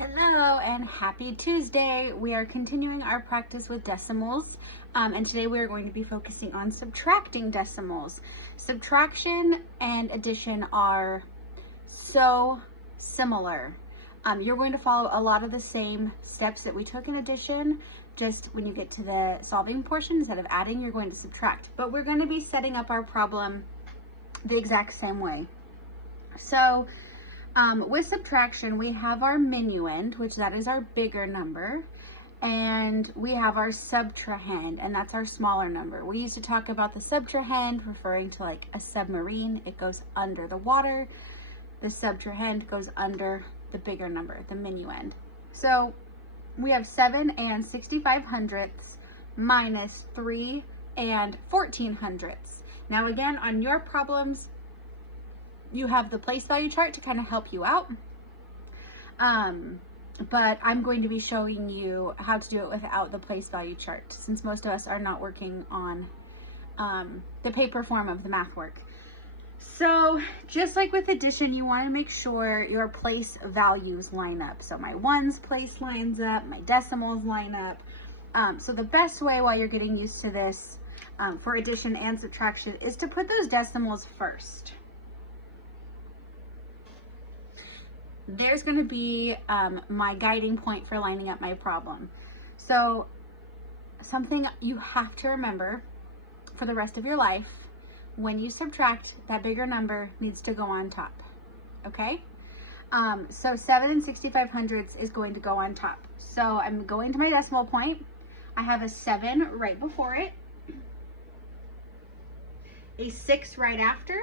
Hello and happy Tuesday. We are continuing our practice with decimals, and today we are going to be focusing on subtracting decimals. Subtraction and addition are so similar. You're going to follow a lot of the same steps that we took in addition. Just when you get to the solving portion, instead of adding, you're going to subtract. But we're going to be setting up our problem the exact same way. So with subtraction, we have our minuend, which that is our bigger number, and we have our subtrahend, and that's our smaller number. We used to talk about the subtrahend referring to like a submarine. It goes under the water. The subtrahend goes under the bigger number, the minuend. So we have 7 and 65 hundredths minus 3 and 14 hundredths. Now again, on your problems, you have the place value chart to kind of help you out. But I'm going to be showing you how to do it without the place value chart, since most of us are not working on the paper form of the math work. So just like with addition, you want to make sure your place values line up. So my ones place lines up, my decimals line up. So the best way while you're getting used to this for addition and subtraction is to put those decimals first. There's going to be my guiding point for lining up my problem. So something you have to remember for the rest of your life: when you subtract, that bigger number needs to go on top. Okay? So 7 and 65 hundredths is going to go on top. So I'm going to my decimal point. I have a 7 right before it, a 6 right after,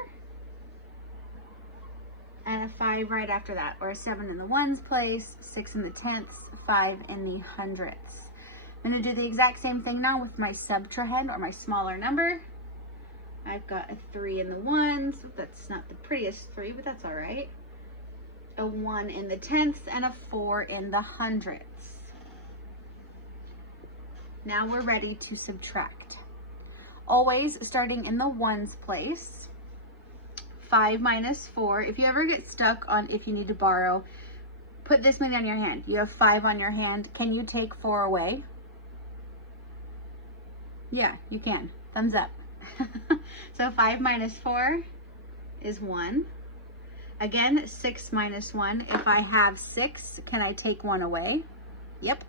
and a 5 right after that, or a 7 in the ones place, 6 in the tenths, 5 in the hundredths. I'm going to do the exact same thing now with my subtrahend, or my smaller number. I've got a 3 in the ones. That's not the prettiest 3, but that's all right. A 1 in the tenths and a 4 in the hundredths. Now we're ready to subtract. Always starting in the ones place. 5 minus 4. If you ever get stuck on if you need to borrow, put this many on your hand. You have 5 on your hand. Can you take 4 away? Yeah, you can. Thumbs up. So 5 minus 4 is 1. Again, 6 minus 1. If I have 6, can I take 1 away? Yep.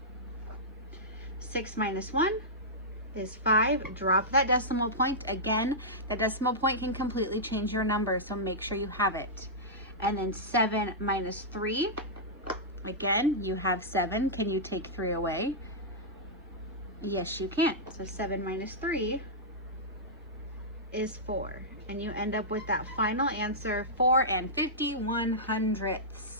6 minus 1 is 5. Drop that decimal point. Again, the decimal point can completely change your number, so make sure you have it. And then 7 minus 3. Again, you have 7. Can you take 3 away? Yes, you can. So 7 minus 3 is 4. And you end up with that final answer, 4 and 51 hundredths.